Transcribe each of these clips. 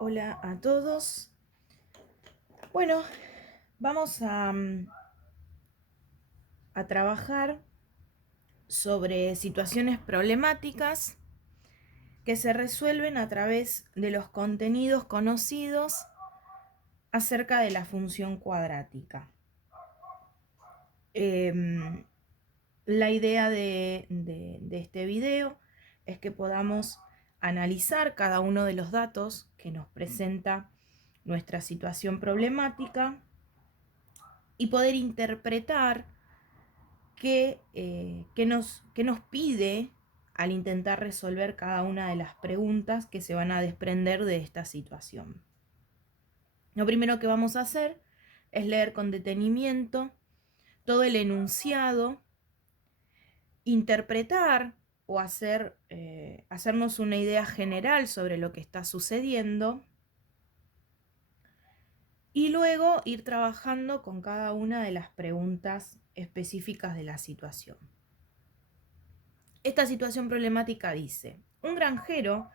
Hola a todos. Bueno, vamos a trabajar sobre situaciones problemáticas que se resuelven a través de los contenidos conocidos acerca de la función cuadrática. La idea de este video es que podamos analizar cada uno de los datos que nos presenta nuestra situación problemática y poder interpretar qué nos pide al intentar resolver cada una de las preguntas que se van a desprender de esta situación. Lo primero que vamos a hacer es leer con detenimiento todo el enunciado, interpretar o hacernos una idea general sobre lo que está sucediendo y luego ir trabajando con cada una de las preguntas específicas de la situación. Esta situación problemática dice: un granjero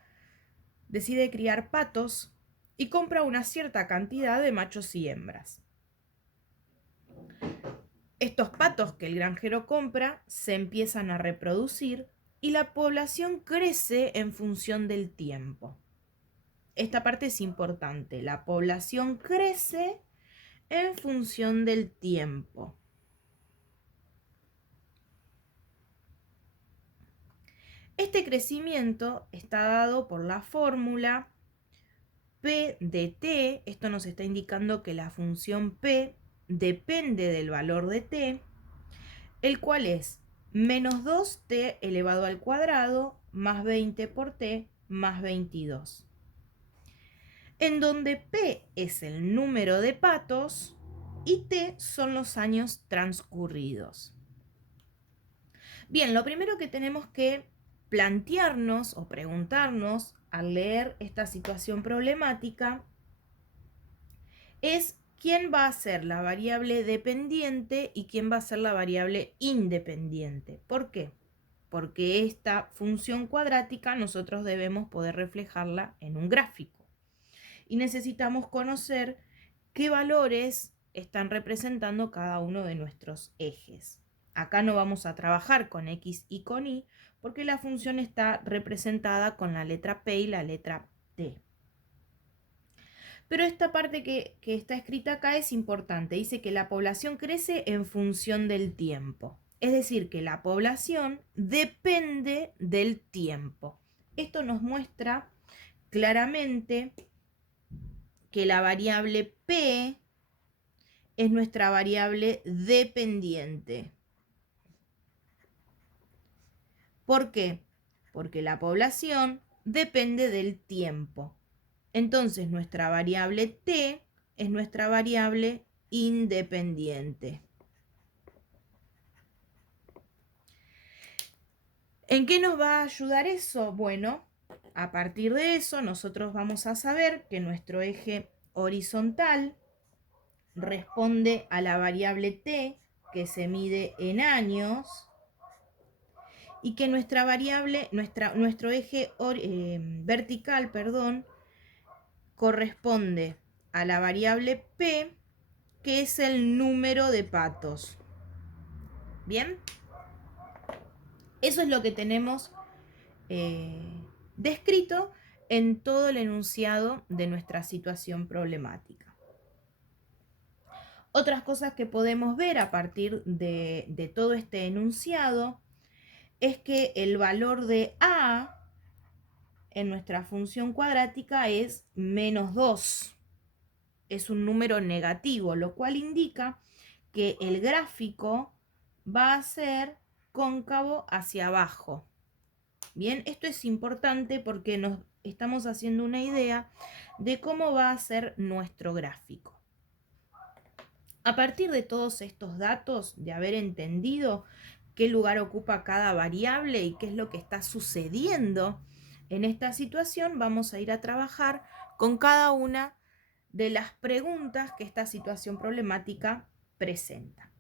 decide criar patos y compra una cierta cantidad de machos y hembras. Estos patos que el granjero compra se empiezan a reproducir y la población crece en función del tiempo. Esta parte es importante. La población crece en función del tiempo. Este crecimiento está dado por la fórmula P de t. Esto nos está indicando que la función P depende del valor de t, el cual es menos 2t elevado al cuadrado más 20 por t más 22. En donde P es el número de patos y t son los años transcurridos. Bien, lo primero que tenemos que plantearnos o preguntarnos al leer esta situación problemática es quién va a ser la variable dependiente y quién va a ser la variable independiente. ¿Por qué? Porque esta función cuadrática nosotros debemos poder reflejarla en un gráfico. Y necesitamos conocer qué valores están representando cada uno de nuestros ejes. Acá no vamos a trabajar con X y con Y porque la función está representada con la letra P y la letra T. Pero esta parte que está escrita acá es importante. Dice que la población crece en función del tiempo. Es decir, que la población depende del tiempo. Esto nos muestra claramente que la variable P es nuestra variable dependiente. ¿Por qué? Porque la población depende del tiempo. Entonces nuestra variable t es nuestra variable independiente. ¿En qué nos va a ayudar eso? Bueno, a partir de eso nosotros vamos a saber que nuestro eje horizontal responde a la variable t, que se mide en años, y que nuestra variable, nuestro eje vertical, corresponde a la variable p, que es el número de patos. ¿Bien? Eso es lo que tenemos descrito en todo el enunciado de nuestra situación problemática. Otras cosas que podemos ver a partir de todo este enunciado es que el valor de a en nuestra función cuadrática es menos 2. Es un número negativo, lo cual indica que el gráfico va a ser cóncavo hacia abajo. Bien, esto es importante porque nos estamos haciendo una idea de cómo va a ser nuestro gráfico. A partir de todos estos datos, de haber entendido qué lugar ocupa cada variable y qué es lo que está sucediendo en esta situación, vamos a ir a trabajar con cada una de las preguntas que esta situación problemática presenta.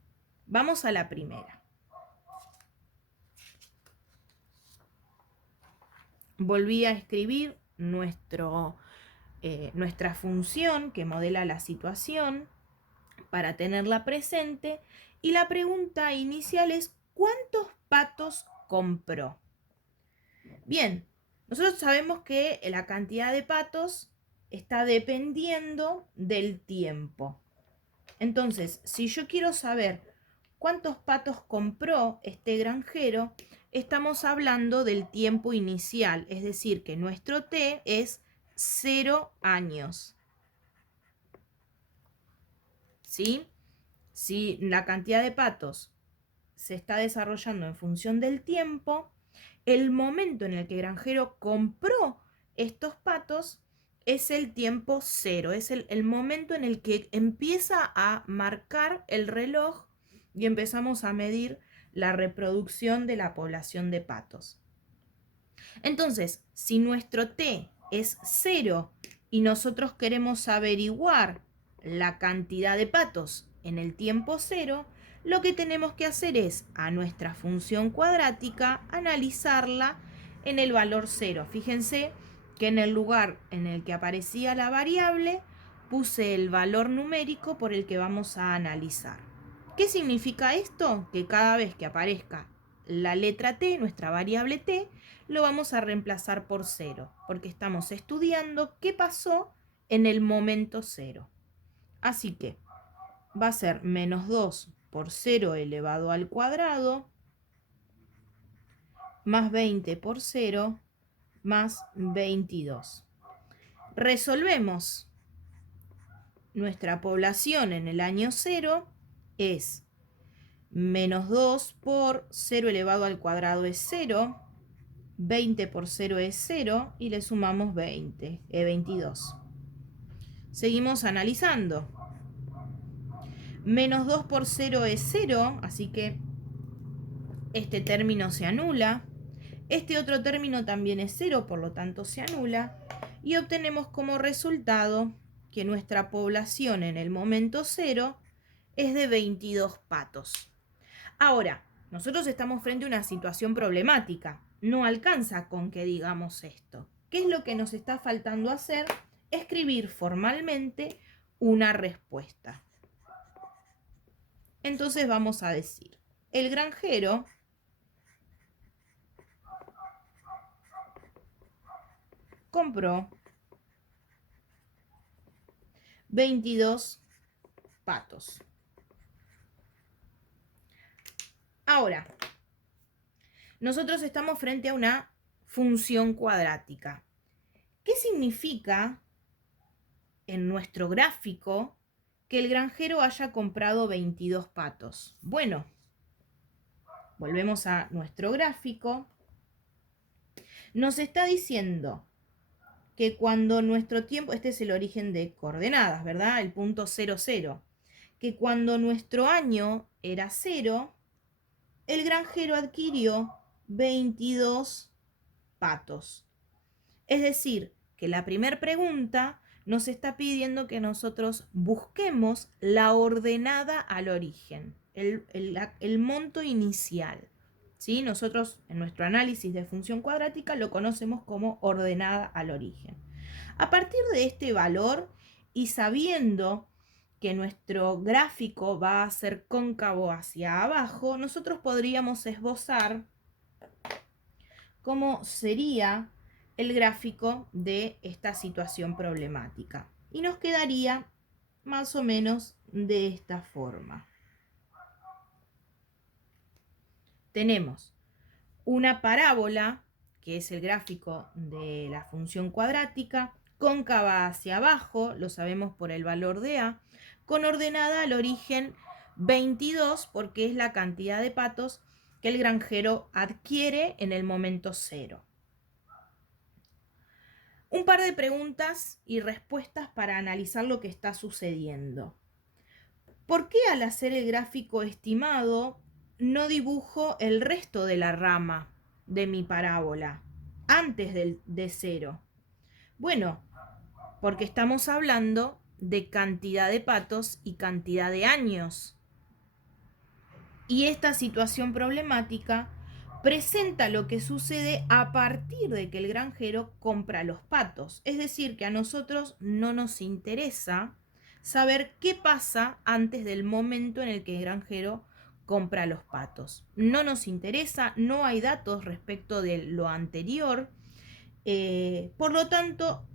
Vamos a la primera. Volví a escribir nuestro nuestra función que modela la situación para tenerla presente. Y la pregunta inicial es: ¿cuántos patos compró? Bien, nosotros sabemos que la cantidad de patos está dependiendo del tiempo. Entonces, si yo quiero saber cuántos patos compró este granjero, estamos hablando del tiempo inicial, es decir, que nuestro T es 0 años. ¿Sí? Si la cantidad de patos se está desarrollando en función del tiempo, el momento en el que el granjero compró estos patos es el tiempo 0, es el momento en el que empieza a marcar el reloj y empezamos a medir la reproducción de la población de patos. Entonces, si nuestro T es 0 y nosotros queremos averiguar la cantidad de patos en el tiempo 0, lo que tenemos que hacer es a nuestra función cuadrática analizarla en el valor 0. Fíjense que en el lugar en el que aparecía la variable puse el valor numérico por el que vamos a analizar. ¿Qué significa esto? Que cada vez que aparezca la letra T, nuestra variable T, lo vamos a reemplazar por 0, porque estamos estudiando qué pasó en el momento 0. Así que va a ser menos 2 por 0 elevado al cuadrado, más 20 por 0, más 22. Resolvemos. Nuestra población en el año 0 es menos 2 por 0 elevado al cuadrado es 0, 20 por 0 es 0 y le sumamos 20, 22. Seguimos analizando. Menos 2 por 0 es 0, así que este término se anula. Este otro término también es 0, por lo tanto se anula. Y obtenemos como resultado que nuestra población en el momento 0 es de 22 patos. Ahora, nosotros estamos frente a una situación problemática. No alcanza con que digamos esto. ¿Qué es lo que nos está faltando hacer? Escribir formalmente una respuesta. Entonces vamos a decir, el granjero compró 22 patos. Ahora, nosotros estamos frente a una función cuadrática. ¿Qué significa en nuestro gráfico que el granjero haya comprado 22 patos? Bueno, volvemos a nuestro gráfico. Nos está diciendo que cuando nuestro tiempo, este es el origen de coordenadas, ¿verdad? El punto 0, 0. Que cuando nuestro año era 0, el granjero adquirió 22 patos. Es decir, que la primera pregunta nos está pidiendo que nosotros busquemos la ordenada al origen, el monto inicial. ¿Sí? Nosotros en nuestro análisis de función cuadrática lo conocemos como ordenada al origen. A partir de este valor y sabiendo que nuestro gráfico va a ser cóncavo hacia abajo, nosotros podríamos esbozar cómo sería el gráfico de esta situación problemática. Y nos quedaría más o menos de esta forma. Tenemos una parábola, que es el gráfico de la función cuadrática, cóncava hacia abajo, lo sabemos por el valor de A, con ordenada al origen 22, porque es la cantidad de patos que el granjero adquiere en el momento 0. Un par de preguntas y respuestas para analizar lo que está sucediendo. ¿Por qué al hacer el gráfico estimado no dibujo el resto de la rama de mi parábola antes de 0? Bueno, porque estamos hablando de cantidad de patos y cantidad de años. Y esta situación problemática presenta lo que sucede a partir de que el granjero compra los patos. Es decir, que a nosotros no nos interesa saber qué pasa antes del momento en el que el granjero compra los patos. No nos interesa, no hay datos respecto de lo anterior. Por lo tanto,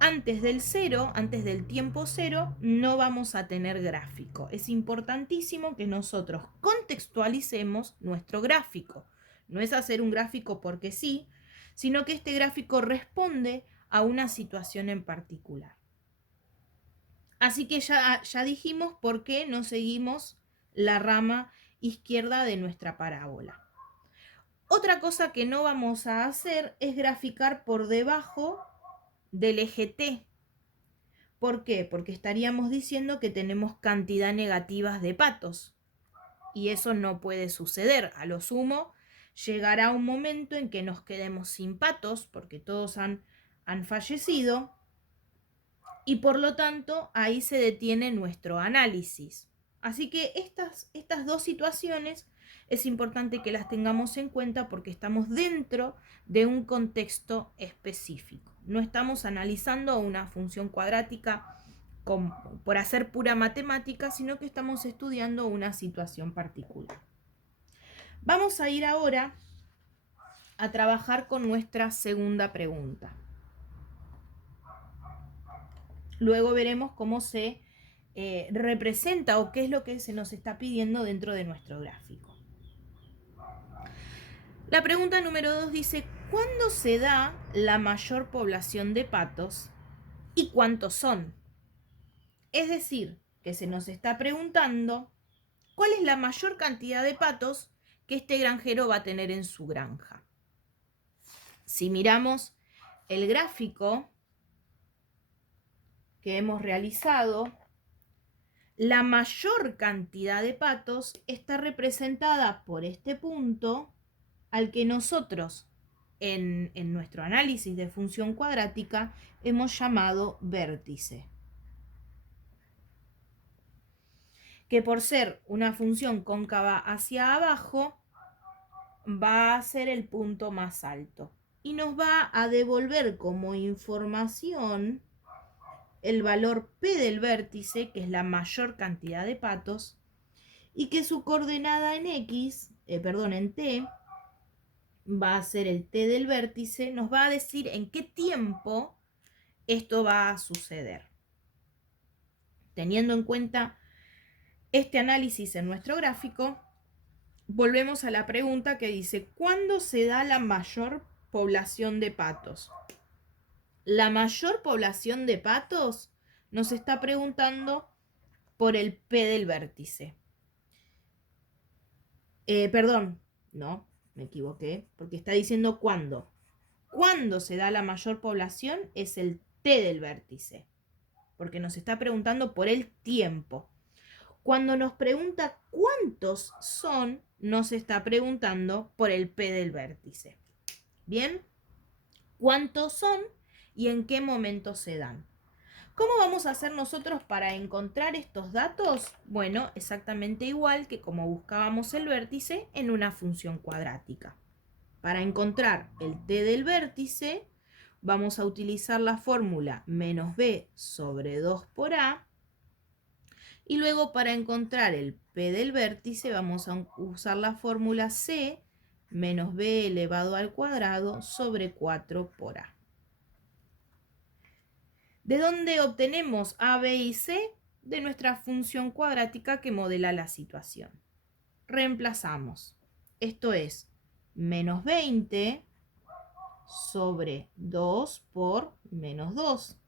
antes del cero, antes del tiempo cero, no vamos a tener gráfico. Es importantísimo que nosotros contextualicemos nuestro gráfico. No es hacer un gráfico porque sí, sino que este gráfico responde a una situación en particular. Así que ya dijimos por qué no seguimos la rama izquierda de nuestra parábola. Otra cosa que no vamos a hacer es graficar por debajo del eje T. ¿Por qué? Porque estaríamos diciendo que tenemos cantidad negativa de patos. Y eso no puede suceder. A lo sumo, llegará un momento en que nos quedemos sin patos, porque todos han fallecido, y por lo tanto ahí se detiene nuestro análisis. Así que estas dos situaciones es importante que las tengamos en cuenta porque estamos dentro de un contexto específico. No estamos analizando una función cuadrática por hacer pura matemática, sino que estamos estudiando una situación particular. Vamos a ir ahora a trabajar con nuestra segunda pregunta. Luego veremos cómo se representa o qué es lo que se nos está pidiendo dentro de nuestro gráfico. La pregunta número 2 dice, ¿cuándo se da la mayor población de patos y cuántos son? Es decir, que se nos está preguntando cuál es la mayor cantidad de patos que este granjero va a tener en su granja. Si miramos el gráfico que hemos realizado, la mayor cantidad de patos está representada por este punto al que nosotros en nuestro análisis de función cuadrática hemos llamado vértice. Que por ser una función cóncava hacia abajo va a ser el punto más alto y nos va a devolver como información el valor P del vértice, que es la mayor cantidad de patos, y que su coordenada en en T, va a ser el T del vértice, nos va a decir en qué tiempo esto va a suceder. Teniendo en cuenta este análisis en nuestro gráfico, volvemos a la pregunta que dice, ¿cuándo se da la mayor población de patos? La mayor población de patos nos está preguntando por el P del vértice. Perdón, no, me equivoqué, porque está diciendo cuándo. ¿Cuándo se da la mayor población? Es el T del vértice, porque nos está preguntando por el tiempo. Cuando nos pregunta cuántos son, nos está preguntando por el P del vértice. ¿Bien? ¿Cuántos son y en qué momento se dan? ¿Cómo vamos a hacer nosotros para encontrar estos datos? Bueno, exactamente igual que como buscábamos el vértice en una función cuadrática. Para encontrar el T del vértice, vamos a utilizar la fórmula menos b sobre 2 por a. Y luego para encontrar el P del vértice vamos a usar la fórmula c menos b elevado al cuadrado sobre 4 por a. ¿De dónde obtenemos a, b y c? De nuestra función cuadrática que modela la situación. Reemplazamos. Esto es menos 20 sobre 2 por menos 2,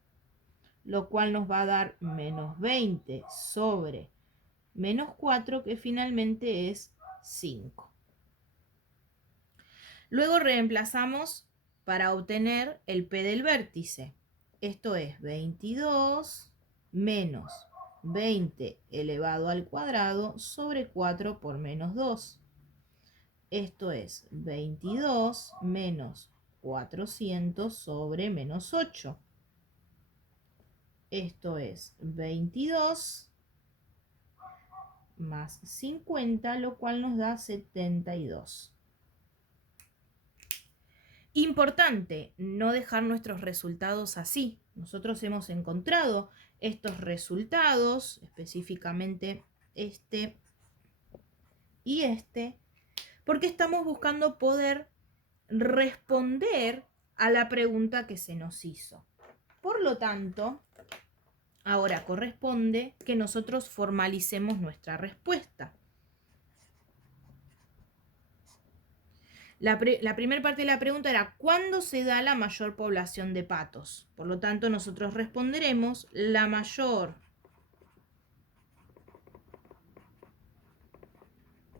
lo cual nos va a dar menos 20 sobre menos 4, que finalmente es 5. Luego reemplazamos para obtener el P del vértice. Esto es 22 menos 20 elevado al cuadrado sobre 4 por menos 2. Esto es 22 menos 400 sobre menos 8. Esto es 22 más 50, lo cual nos da 72. Importante, no dejar nuestros resultados así. Nosotros hemos encontrado estos resultados, específicamente este y este, porque estamos buscando poder responder a la pregunta que se nos hizo. Por lo tanto, ahora corresponde que nosotros formalicemos nuestra respuesta. La primera parte de la pregunta era ¿cuándo se da la mayor población de patos? Por lo tanto, nosotros responderemos la mayor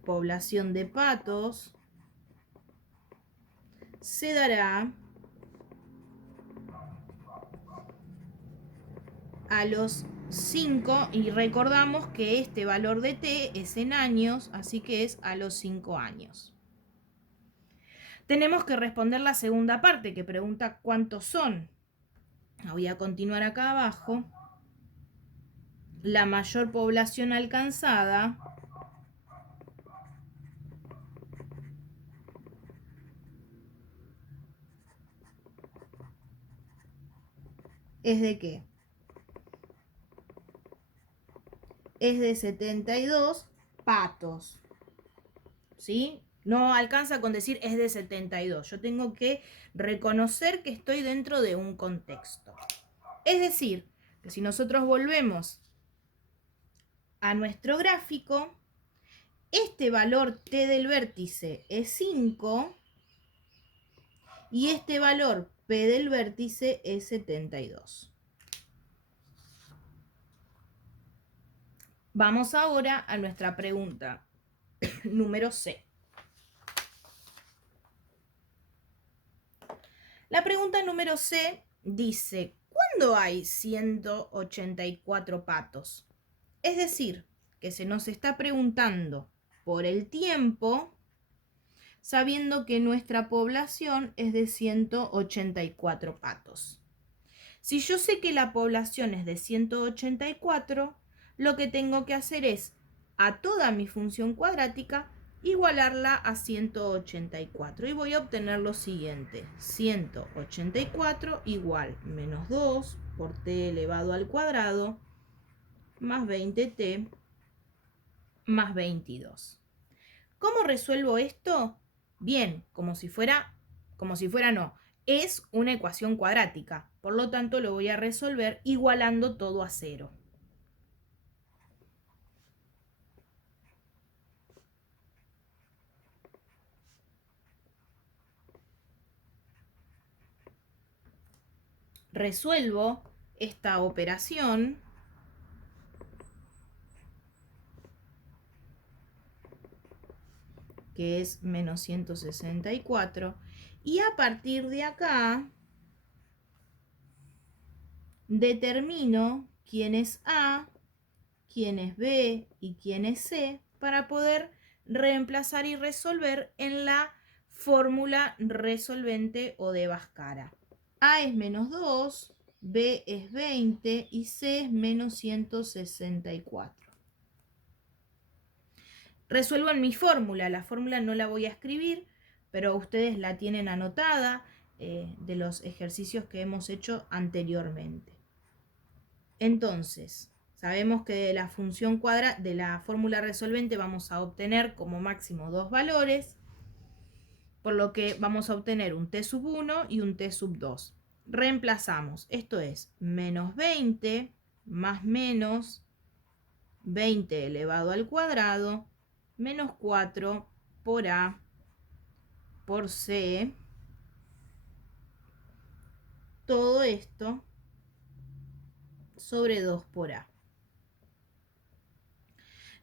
población de patos se dará a los 5, y recordamos que este valor de t es en años, así que es a los 5 años. Tenemos que responder la segunda parte que pregunta cuántos son. Voy a continuar acá abajo. La mayor población alcanzada es de qué? Es de 72 patos. ¿Sí? No alcanza con decir es de 72. Yo tengo que reconocer que estoy dentro de un contexto. Es decir, que si nosotros volvemos a nuestro gráfico, este valor t del vértice es 5 y este valor p del vértice es 72. Vamos ahora a nuestra pregunta número C. La pregunta número C dice, ¿cuándo hay 184 patos? Es decir, que se nos está preguntando por el tiempo, sabiendo que nuestra población es de 184 patos. Si yo sé que la población es de 184, lo que tengo que hacer es a toda mi función cuadrática igualarla a 184 y voy a obtener lo siguiente: 184 igual menos 2 por t elevado al cuadrado más 20t más 22. ¿Cómo resuelvo esto? Bien, como si fuera no, es una ecuación cuadrática, por lo tanto lo voy a resolver igualando todo a 0. Resuelvo esta operación que es menos 164 y a partir de acá determino quién es A, quién es B y quién es C para poder reemplazar y resolver en la fórmula resolvente o de Bhaskara. A es menos 2, B es 20 y C es menos 164. Resuelvo en mi fórmula. La fórmula no la voy a escribir, pero ustedes la tienen anotada de los ejercicios que hemos hecho anteriormente. Entonces, sabemos que de la función de la fórmula resolvente vamos a obtener como máximo dos valores, por lo que vamos a obtener un t sub 1 y un t sub 2. Reemplazamos, esto es menos 20 más menos 20 elevado al cuadrado menos 4 por A por C. Todo esto sobre 2 por A.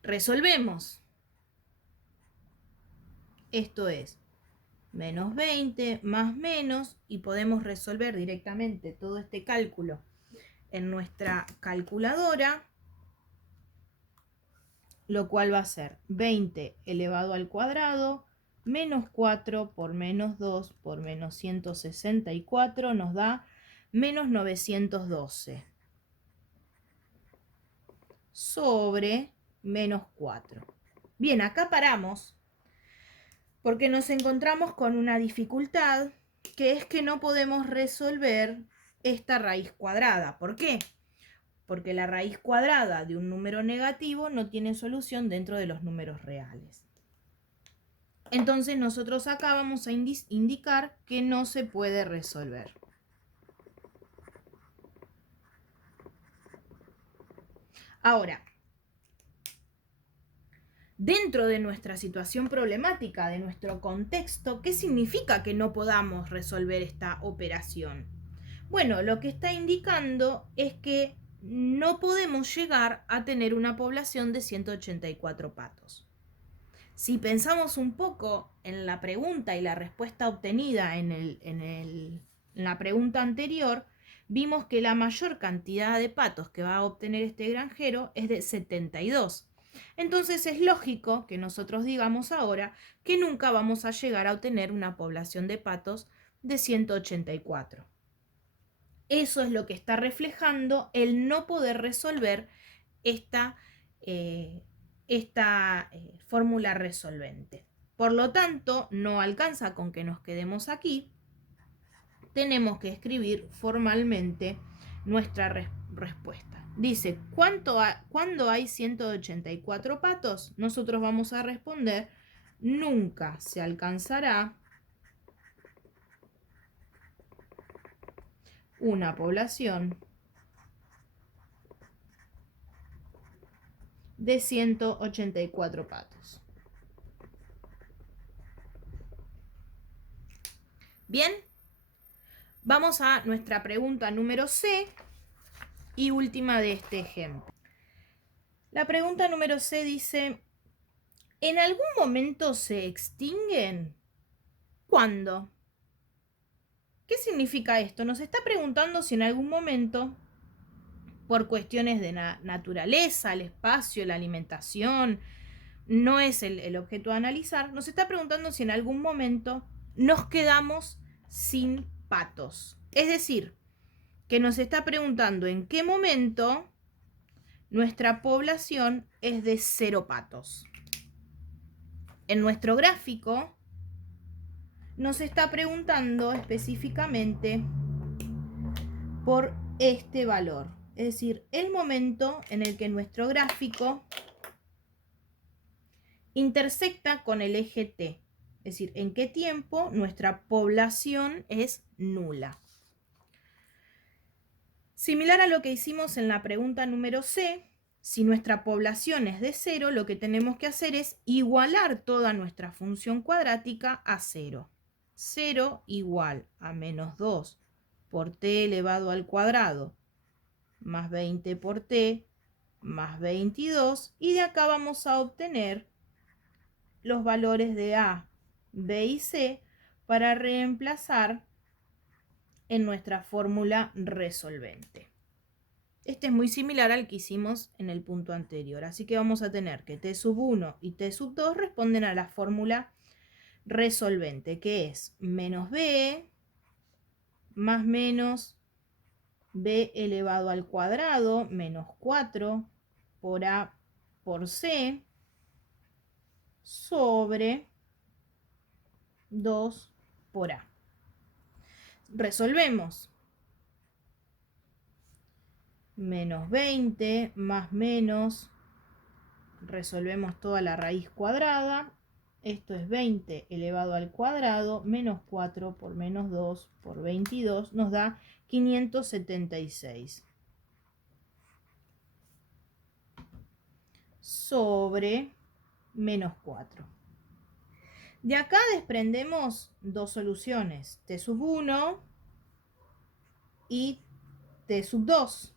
Resolvemos. Esto es menos 20 más menos, y podemos resolver directamente todo este cálculo en nuestra calculadora, lo cual va a ser 20 elevado al cuadrado menos 4 por menos 2 por menos 164 nos da menos 912 sobre menos 4. Bien, acá paramos porque nos encontramos con una dificultad que es que no podemos resolver esta raíz cuadrada. ¿Por qué? Porque la raíz cuadrada de un número negativo no tiene solución dentro de los números reales. Entonces nosotros acá vamos a indicar que no se puede resolver. Ahora, dentro de nuestra situación problemática, de nuestro contexto, ¿qué significa que no podamos resolver esta operación? Bueno, lo que está indicando es que no podemos llegar a tener una población de 184 patos. Si pensamos un poco en la pregunta y la respuesta obtenida en la pregunta anterior, vimos que la mayor cantidad de patos que va a obtener este granjero es de 72. Entonces es lógico que nosotros digamos ahora que nunca vamos a llegar a obtener una población de patos de 184. Eso es lo que está reflejando el no poder resolver esta fórmula resolvente. Por lo tanto, no alcanza con que nos quedemos aquí. Tenemos que escribir formalmente nuestra respuesta. Dice, ¿cuándo hay 184 patos? Nosotros vamos a responder, nunca se alcanzará una población de 184 patos. Bien, vamos a nuestra pregunta número C y última de este ejemplo. La pregunta número C dice, ¿en algún momento se extinguen? ¿Cuándo? ¿Qué significa esto? Nos está preguntando si en algún momento, por cuestiones de naturaleza, el espacio, la alimentación, no es el objeto a analizar, nos está preguntando si en algún momento nos quedamos sin patos. Es decir, que nos está preguntando en qué momento nuestra población es de 0 patos. En nuestro gráfico nos está preguntando específicamente por este valor, es decir, el momento en el que nuestro gráfico intersecta con el eje T, es decir, en qué tiempo nuestra población es nula. Similar a lo que hicimos en la pregunta número C, si nuestra población es de 0, lo que tenemos que hacer es igualar toda nuestra función cuadrática a 0. 0 igual a menos 2 por t elevado al cuadrado más 20 por t más 22. Y de acá vamos a obtener los valores de A, B y C para reemplazar en nuestra fórmula resolvente. Este es muy similar al que hicimos en el punto anterior. Así que vamos a tener que t sub 1 y t sub 2 responden a la fórmula resolvente, que es menos b más menos b elevado al cuadrado menos 4 por a por c sobre 2 por a. Resolvemos. Menos 20 más menos, resolvemos toda la raíz cuadrada. Esto es 20 elevado al cuadrado menos 4 por menos 2 por 22 nos da 576 sobre menos 4. De acá desprendemos dos soluciones, t sub 1 y t sub 2.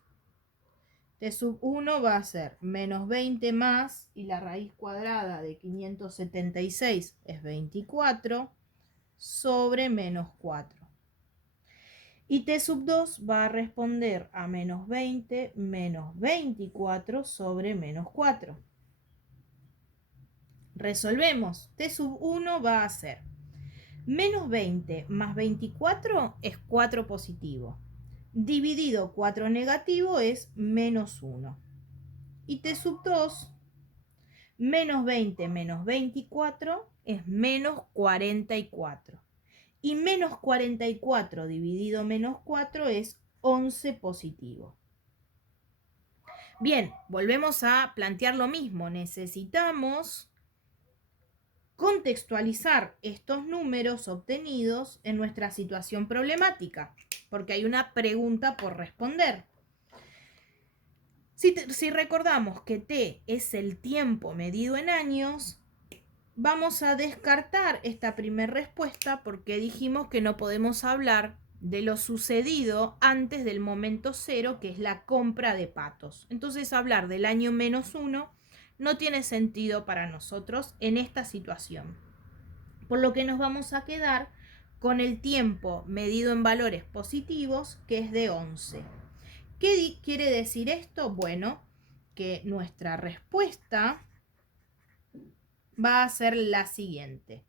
T sub 1 va a ser menos 20 más, y la raíz cuadrada de 576 es 24, sobre menos 4. Y t sub 2 va a responder a menos 20 menos 24 sobre menos 4. Resolvemos. T sub 1 va a ser menos 20 más 24 es 4 positivo. Dividido 4 negativo es menos 1. Y t sub 2, menos 20 menos 24 es menos 44. Y menos 44 dividido menos 4 es 11 positivo. Bien, volvemos a plantear lo mismo. Necesitamos contextualizar estos números obtenidos en nuestra situación problemática, porque hay una pregunta por responder. Si recordamos que t es el tiempo medido en años, vamos a descartar esta primera respuesta porque dijimos que no podemos hablar de lo sucedido antes del momento cero, que es la compra de patos. Entonces hablar del año -1 no tiene sentido para nosotros en esta situación. Por lo que nos vamos a quedar con el tiempo medido en valores positivos, que es de 11. ¿Qué quiere decir esto? Bueno, que nuestra respuesta va a ser la siguiente.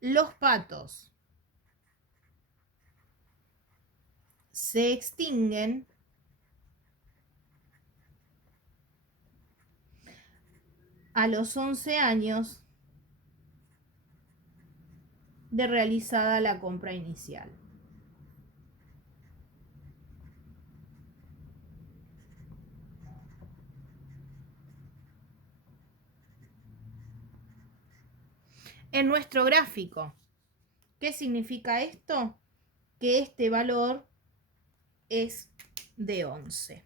Los patos se extinguen a los 11 años de realizada la compra inicial. En nuestro gráfico, ¿qué significa esto? Que este valor es de 11.